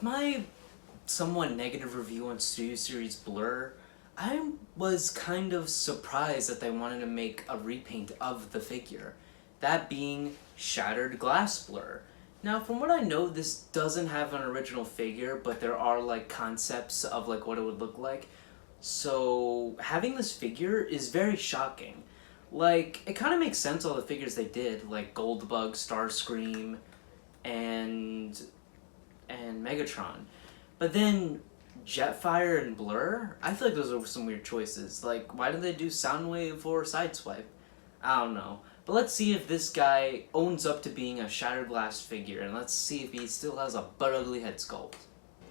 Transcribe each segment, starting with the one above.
with my somewhat negative review on Studio Series Blur, I was kind of surprised that they wanted to make a repaint of the figure. That being Shattered Glass Blur. Now, from what I know, this doesn't have an original figure, but there are like concepts of like what it would look like. So having this figure is very shocking. Like, it kind of makes sense all the figures they did, like Goldbug, Starscream, and Megatron. But then Jetfire and Blur, I feel like those are some weird choices. Like, why did they do Soundwave or Sideswipe? I don't know. But let's see if this guy owns up to being a Shattered Glass figure, and let's see if he still has a butt ugly head sculpt.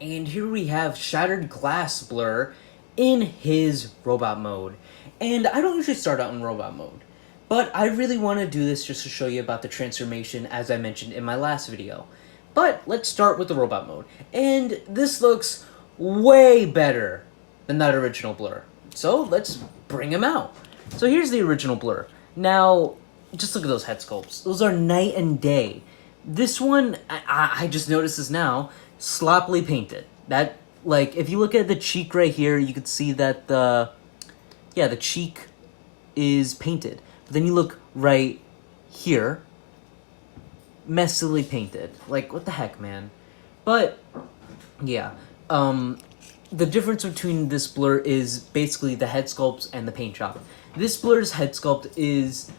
And here we have Shattered Glass Blur in his robot mode. And I don't usually start out in robot mode, but I really want to do this just to show you about the transformation as I mentioned in my last video. But let's start with the robot mode. And this looks way better than that original Blur. So let's bring him out. So here's the original Blur. Now, just look at those head sculpts. Those are night and day. This one, I just noticed this now, sloppily painted. That, like, if you look at the cheek right here, you could see that the cheek is painted. But then you look right here, messily painted. Like, what the heck, man? But, yeah. The difference between this Blur is basically the head sculpts and the paint job. This Blur's head sculpt is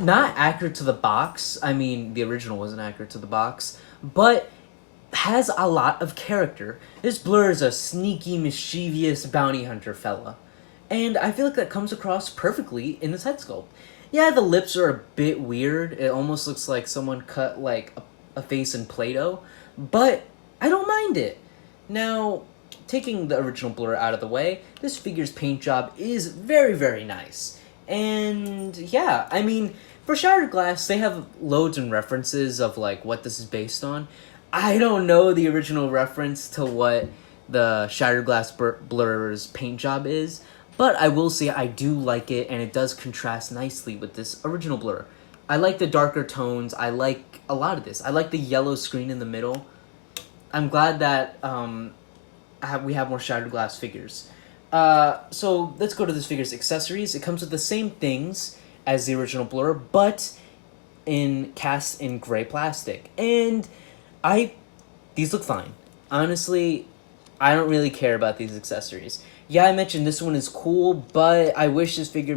not accurate to the box. I mean, the original wasn't accurate to the box, but has a lot of character. This Blur is a sneaky, mischievous bounty hunter fella. And I feel like that comes across perfectly in this head sculpt. Yeah, the lips are a bit weird. It almost looks like someone cut like a face in Play-Doh, but I don't mind it. Now, taking the original Blur out of the way, this figure's paint job is very, very nice. And yeah, I mean, for Shattered Glass, they have loads and references of like what this is based on. I don't know the original reference to what the Shattered Glass Blur's paint job is, but I will say I do like it, and it does contrast nicely with this original Blur. I like the darker tones. I like a lot of this. I like the yellow screen in the middle. I'm glad that we have more Shattered Glass figures. So let's go to this figure's accessories. It comes with the same things as the original Blur, but cast in gray plastic. And these look fine. Honestly, I don't really care about these accessories. Yeah, I mentioned this one is cool, but I wish this figure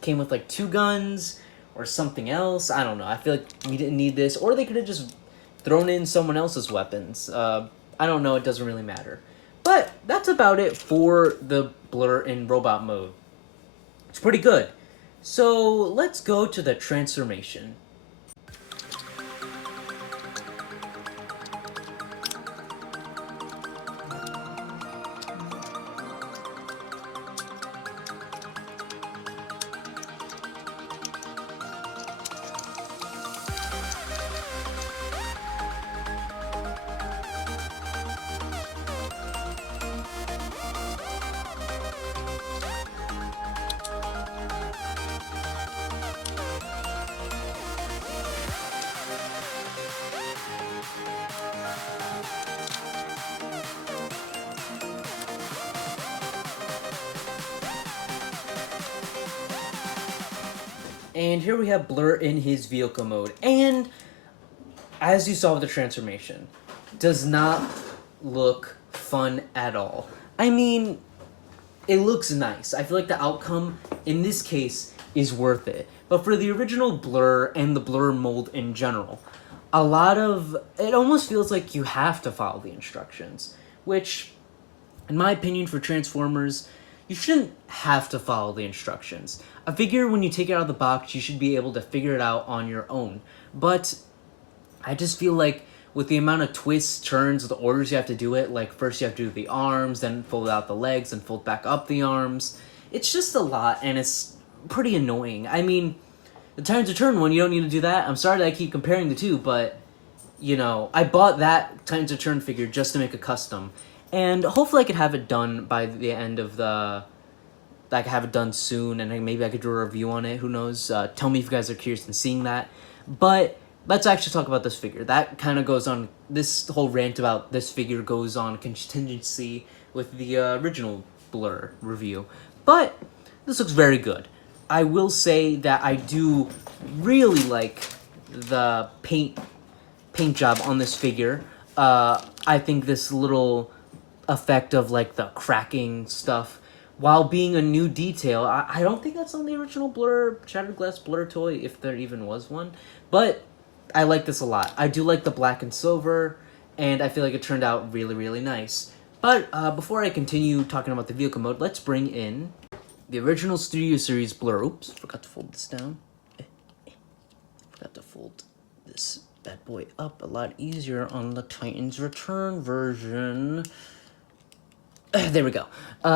came with like 2 guns or something else. I don't know. I feel like we didn't need this, or they could have just thrown in someone else's weapons. I don't know. It doesn't really matter. But that's about it for the Blur in robot mode. It's pretty good. So let's go to the transformation. And here we have Blur in his vehicle mode. And as you saw with the transformation, does not look fun at all. I mean, it looks nice. I feel like the outcome in this case is worth it. But for the original Blur and the Blur mold in general, it almost feels like you have to follow the instructions, which, in my opinion, for Transformers, you shouldn't have to follow the instructions. A figure, when you take it out of the box, you should be able to figure it out on your own. But I just feel like with the amount of twists, turns, the orders you have to do it, like first you have to do the arms, then fold out the legs, and fold back up the arms. It's just a lot, and it's pretty annoying. I mean, the Time to Turn one, you don't need to do that. I'm sorry that I keep comparing the two, but, you know, I bought that Time to Turn figure just to make a custom. And hopefully I could have it done by the end of I could have it done soon, and maybe I could do a review on it. Who knows? Tell me if you guys are curious in seeing that. But let's actually talk about this figure. That kind of goes on, this whole rant about this figure goes on contingency with the original Blurr review. But this looks very good. I will say that I do really like the paint job on this figure. I think this little effect of like the cracking stuff, while being a new detail, I don't think that's on the original Blurr Shattered Glass Blurr toy, if there even was one. But I like this a lot. I do like the black and silver, and I feel like it turned out really, really nice. But before I continue talking about the vehicle mode, let's bring in the original Studio Series Blurr. Oops, forgot to fold this down. Forgot to fold this bad boy up a lot easier on the Titans Return version. There we go.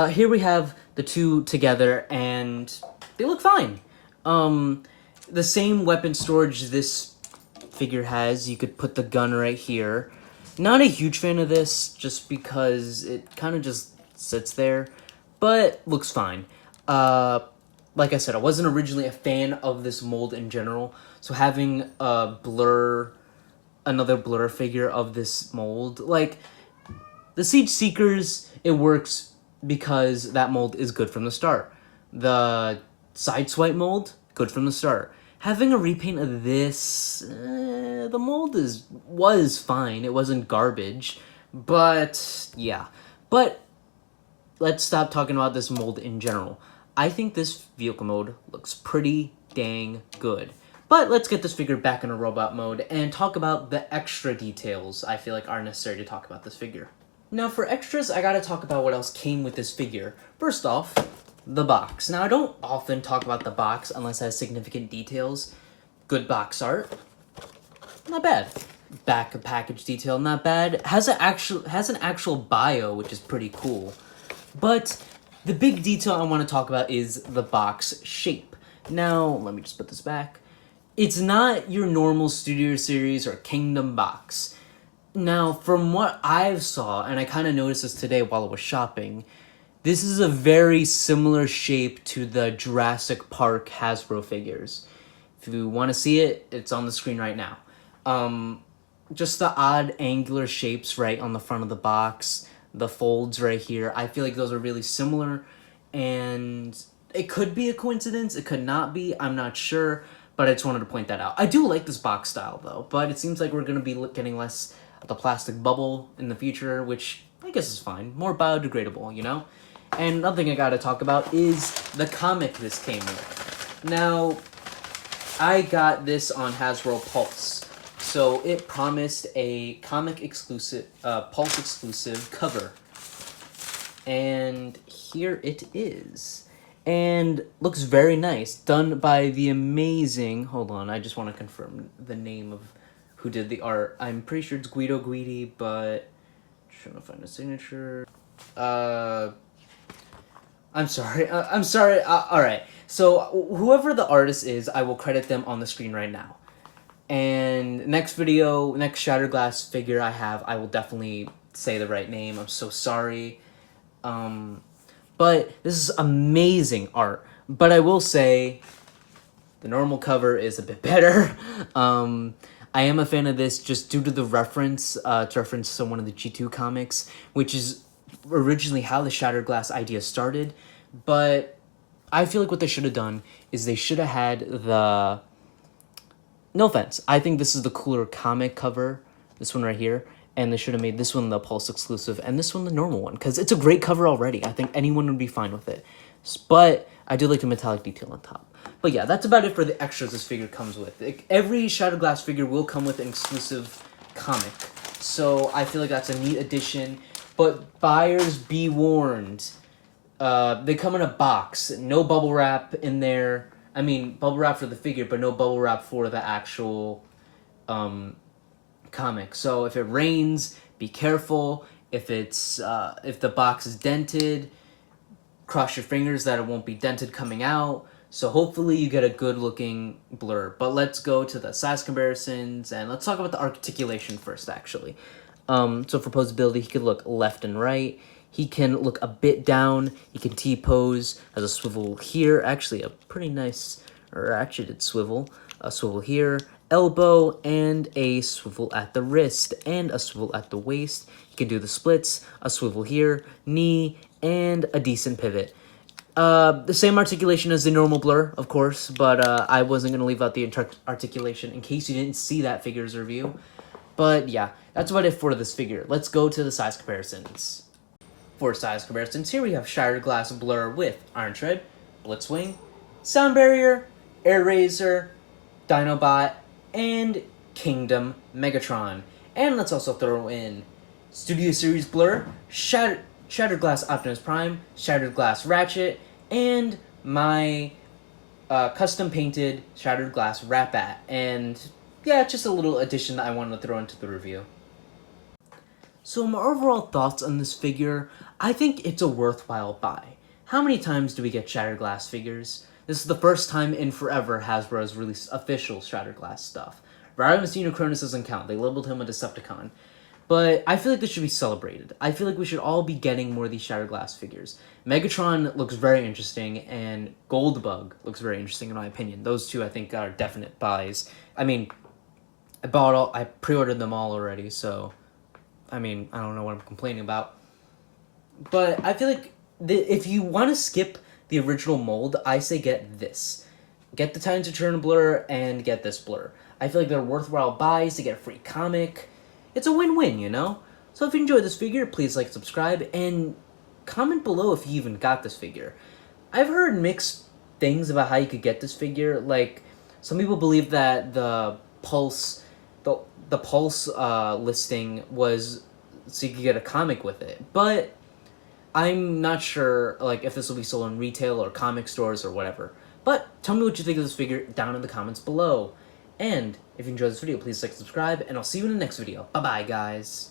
Here we have the two together, and they look fine. The same weapon storage this figure has. You could put the gun right here. Not a huge fan of this, just because it kind of just sits there, but looks fine. Like I said, I wasn't originally a fan of this mold in general, so having a another Blurr figure of this mold, like the Siege Seekers, it works because that mold is good from the start. The Sideswipe mold, good from the start. Having a repaint of this, the mold was fine. It wasn't garbage, but yeah. But let's stop talking about this mold in general. I think this vehicle mode looks pretty dang good. But let's get this figure back in a robot mode and talk about the extra details I feel like are necessary to talk about this figure. Now for extras, I gotta talk about what else came with this figure. First off, the box. Now I don't often talk about the box unless it has significant details. Good box art, not bad. Back of package detail, not bad. Has an actual bio, which is pretty cool. But the big detail I want to talk about is the box shape. Now, let me just put this back. It's not your normal Studio Series or Kingdom box. Now, from what I've saw, and I kind of noticed this today while I was shopping, this is a very similar shape to the Jurassic Park Hasbro figures. If you want to see it, it's on the screen right now. Just the odd angular shapes right on the front of the box, the folds right here, I feel like those are really similar, and it could be a coincidence, it could not be, I'm not sure, but I just wanted to point that out. I do like this box style though, but it seems like we're going to be getting less of the plastic bubble in the future, which I guess is fine. More biodegradable, you know? And another thing I gotta talk about is the comic this came with. Now, I got this on Hasbro Pulse, so it promised a comic exclusive, Pulse exclusive cover. And here it is. And looks very nice, done by the amazing, hold on, I just want to confirm the name of who did the art. I'm pretty sure it's Guido Guidi, but trying to find a signature. I'm sorry. All right. So whoever the artist is, I will credit them on the screen right now. And next video, next Shattered Glass figure I have, I will definitely say the right name. I'm so sorry. But this is amazing art. But I will say, the normal cover is a bit better. I am a fan of this just due to the reference, to reference to one of the G2 comics, which is originally how the Shattered Glass idea started. But I feel like what they should have done is they should have had the... No offense, I think this is the cooler comic cover, this one right here, and they should have made this one the Pulse exclusive and this one the normal one, because it's a great cover already. I think anyone would be fine with it. But I do like the metallic detail on top. But yeah, that's about it for the extras this figure comes with. Every Shattered Glass figure will come with an exclusive comic, so I feel like that's a neat addition. But buyers, be warned. They come in a box. No bubble wrap in there. I mean, bubble wrap for the figure, but no bubble wrap for the actual comic. So if it rains, be careful. If it's if the box is dented, cross your fingers that it won't be dented coming out. So hopefully you get a good looking Blurr. But let's go to the size comparisons and let's talk about the articulation first, actually. So for posability, he could look left and right. He can look a bit down. He can T-pose. Has a swivel here. Actually, a pretty nice, or actually did swivel. A swivel here. elbow, and a swivel at the wrist, and a swivel at the waist. You can do the splits, a swivel here, knee, and a decent pivot. The same articulation as the normal Blurr, of course, but I wasn't going to leave out the articulation in case you didn't see that figure's review. But yeah, that's about it for this figure. Let's go to the size comparisons. For size comparisons, here we have Shattered Glass Blurr with Iron Shred, Blitzwing, Sound Barrier, Air Razor, Dinobot, and Kingdom Megatron. And let's also throw in Studio Series Blurr, Shattered Glass Optimus Prime, Shattered Glass Ratchet, and my custom painted Shattered Glass Rat-Bat. And yeah, just a little addition that I wanted to throw into the review. So my overall thoughts on this figure, I think it's a worthwhile buy. How many times do we get Shattered Glass figures? This is the first time in forever Hasbro has released official Shattered Glass stuff. Rodimus Unicronus doesn't count, they labeled him a Decepticon. But I feel like this should be celebrated. I feel like we should all be getting more of these Shattered Glass figures. Megatron looks very interesting, and Goldbug looks very interesting in my opinion. Those two I think are definite buys. I mean, I pre-ordered them all already, so I mean, I don't know what I'm complaining about. But I feel like if you want to skip the original mold, I say get this. Get the Titans Return Blurr and get this Blurr. I feel like they're worthwhile buys to get a free comic. It's a win-win, you know? So if you enjoyed this figure, please like, subscribe, and comment below if you even got this figure. I've heard mixed things about how you could get this figure. Like, some people believe that the Pulse listing was so you could get a comic with it, but I'm not sure like if this will be sold in retail or comic stores or whatever. But tell me what you think of this figure down in the comments below. And if you enjoyed this video, please like, subscribe, and I'll see you in the next video. Bye bye, guys.